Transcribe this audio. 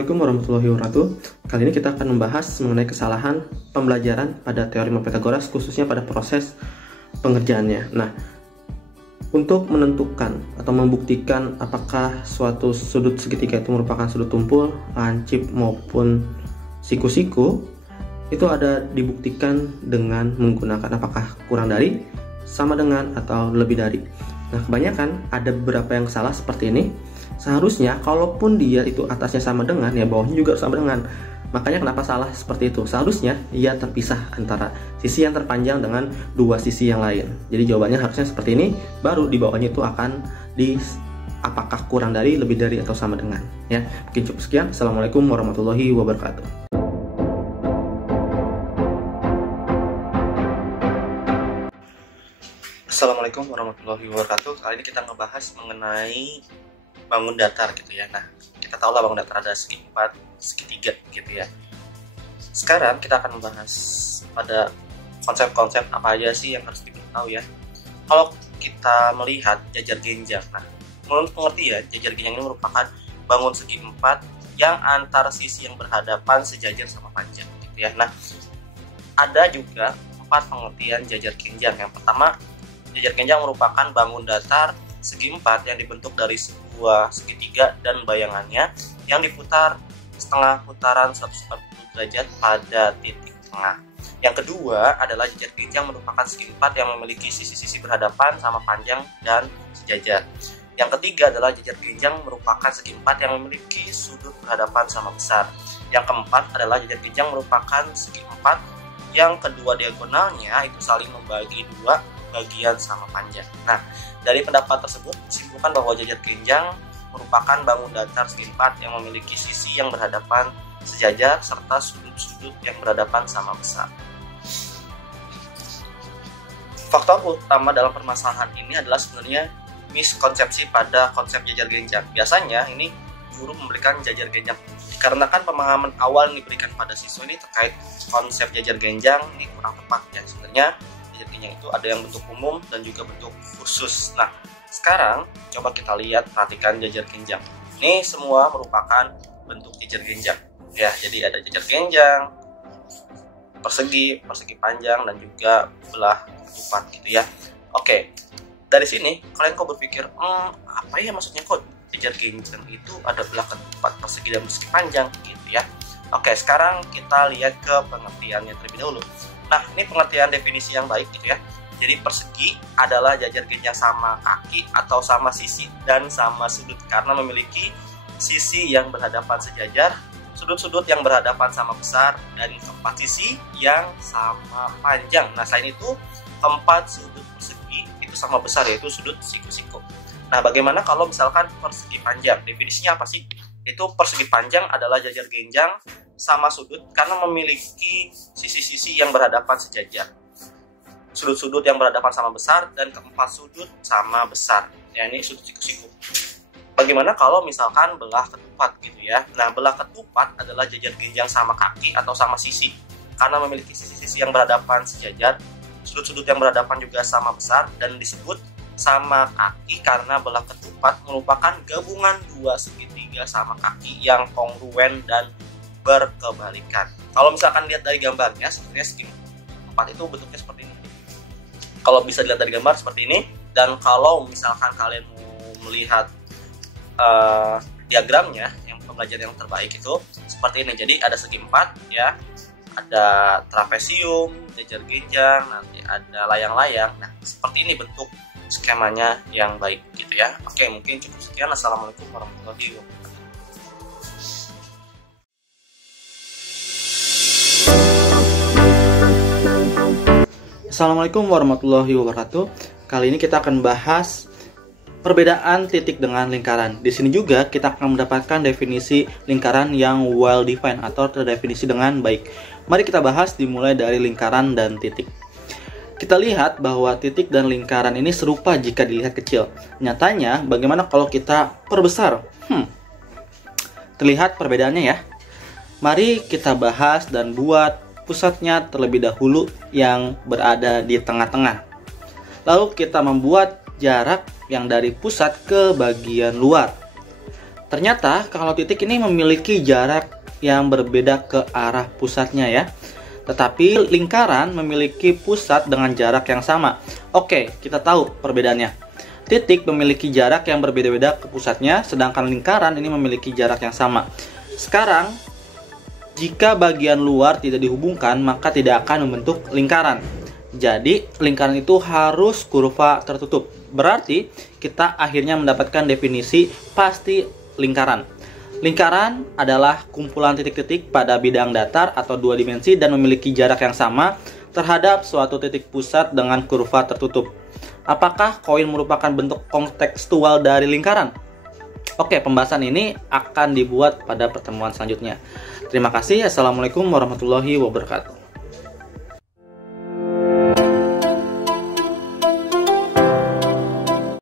Assalamualaikum warahmatullahi wabarakatuh. Kali ini kita akan membahas mengenai kesalahan pembelajaran pada teorema Pythagoras, khususnya pada proses pengerjaannya. Nah, untuk menentukan atau membuktikan apakah suatu sudut segitiga itu merupakan sudut tumpul, lancip maupun siku-siku, itu ada dibuktikan dengan menggunakan apakah kurang dari, sama dengan, atau lebih dari. Nah, kebanyakan ada beberapa yang salah seperti ini. Seharusnya kalaupun dia itu atasnya sama dengan, ya bawahnya juga sama dengan. Makanya kenapa salah seperti itu? Seharusnya ia terpisah antara sisi yang terpanjang dengan dua sisi yang lain. Jadi jawabannya harusnya seperti ini, baru di bawahnya itu akan di apakah kurang dari, lebih dari, atau sama dengan. Ya, mungkin cukup sekian. Assalamualaikum warahmatullahi wabarakatuh. Assalamualaikum warahmatullahi wabarakatuh. Kali ini kita ngebahas mengenai bangun datar gitu ya. Nah, kita tahu lah bangun datar ada segi 4, segitiga gitu ya. Sekarang kita akan membahas pada konsep-konsep apa aja sih yang harus diketahui ya. Kalau kita melihat jajar genjang, nah menurut pengertian jajar genjang ini merupakan bangun segi 4 yang antar sisi yang berhadapan sejajar sama panjang gitu ya. Nah, ada juga 4 pengertian jajar genjang. Yang pertama, jajar genjang merupakan bangun datar segi 4 yang dibentuk dari sebuah segitiga dan bayangannya yang diputar setengah putaran 140 derajat pada titik tengah. Yang kedua adalah jajar genjang merupakan segi 4 yang memiliki sisi-sisi berhadapan sama panjang dan sejajar. Yang ketiga adalah jajar genjang merupakan segi 4 yang memiliki sudut berhadapan sama besar. Yang keempat adalah jajar genjang merupakan segi 4 yang kedua diagonalnya itu saling membagi dua bagian sama panjang. Nah, dari pendapat tersebut disimpulkan bahwa jajar genjang merupakan bangun datar segi 4 yang memiliki sisi yang berhadapan sejajar serta sudut-sudut yang berhadapan sama besar. Faktor utama dalam permasalahan ini adalah sebenarnya miskonsepsi pada konsep jajar genjang. Biasanya ini guru memberikan jajar genjang dikarenakan pemahaman awal yang diberikan pada siswa ini terkait konsep jajar genjang ini kurang tepat ya. Sebenarnya jajar genjang itu ada yang bentuk umum dan juga bentuk khusus. Nah, sekarang coba kita lihat, perhatikan jajar genjang. Ini semua merupakan bentuk jajar genjang. Ya, jadi ada jajar genjang, persegi, persegi panjang, dan juga belah ketupat gitu ya. Oke, dari sini kalian kok berpikir, apa ya maksudnya kok jajar genjang itu ada belah ketupat, persegi, dan persegi panjang gitu ya. Oke, sekarang kita lihat ke pengertiannya terlebih dahulu. Nah, ini pengertian definisi yang baik gitu ya. Jadi persegi adalah jajar genjang sama kaki atau sama sisi dan sama sudut karena memiliki sisi yang berhadapan sejajar, sudut-sudut yang berhadapan sama besar, dan keempat sisi yang sama panjang. Nah, selain itu keempat sudut persegi itu sama besar, yaitu sudut siku-siku. Nah, bagaimana kalau misalkan persegi panjang? Definisinya apa sih? Itu persegi panjang adalah jajar genjang sama sudut karena memiliki sisi-sisi yang berhadapan sejajar, sudut-sudut yang berhadapan sama besar, dan keempat sudut sama besar. Ya, ini sudut siku-siku. Bagaimana kalau misalkan belah ketupat gitu ya? Nah, belah ketupat adalah jajar genjang sama kaki atau sama sisi karena memiliki sisi-sisi yang berhadapan sejajar, sudut-sudut yang berhadapan juga sama besar, dan disebut sama kaki karena belah ketupat merupakan gabungan dua segitiga sama kaki yang kongruen dan berkebalikan. Kalau misalkan lihat dari gambarnya, sebenarnya segi 4 itu bentuknya seperti ini. Kalau bisa dilihat dari gambar seperti ini, dan kalau misalkan kalian mau melihat diagramnya, yang pembelajaran yang terbaik itu seperti ini. Jadi ada segi 4 ya, ada trapesium, jajar genjang, nanti ada layang-layang. Nah, seperti ini bentuk skemanya yang baik gitu ya. Oke, mungkin cukup sekian. Assalamualaikum warahmatullahi wabarakatuh. Assalamualaikum warahmatullahi wabarakatuh. Kali ini kita akan bahas perbedaan titik dengan lingkaran. Di sini juga kita akan mendapatkan definisi lingkaran yang well defined atau terdefinisi dengan baik. Mari kita bahas dimulai dari lingkaran dan titik. Kita lihat bahwa titik dan lingkaran ini serupa jika dilihat kecil. Nyatanya, bagaimana kalau kita perbesar? Terlihat perbedaannya ya. Mari kita bahas dan buat pusatnya terlebih dahulu yang berada di tengah-tengah. Lalu kita membuat jarak yang dari pusat ke bagian luar. Ternyata kalau titik ini memiliki jarak yang berbeda ke arah pusatnya ya. Tetapi lingkaran memiliki pusat dengan jarak yang sama. Oke, kita tahu perbedaannya. Titik memiliki jarak yang berbeda-beda ke pusatnya, sedangkan lingkaran ini memiliki jarak yang sama. Sekarang, jika bagian luar tidak dihubungkan, maka tidak akan membentuk lingkaran. Jadi, lingkaran itu harus kurva tertutup. Berarti, kita akhirnya mendapatkan definisi pasti lingkaran. Lingkaran adalah kumpulan titik-titik pada bidang datar atau dua dimensi dan memiliki jarak yang sama terhadap suatu titik pusat dengan kurva tertutup. Apakah koin merupakan bentuk kontekstual dari lingkaran? Oke, pembahasan ini akan dibuat pada pertemuan selanjutnya. Terima kasih. Assalamualaikum warahmatullahi wabarakatuh.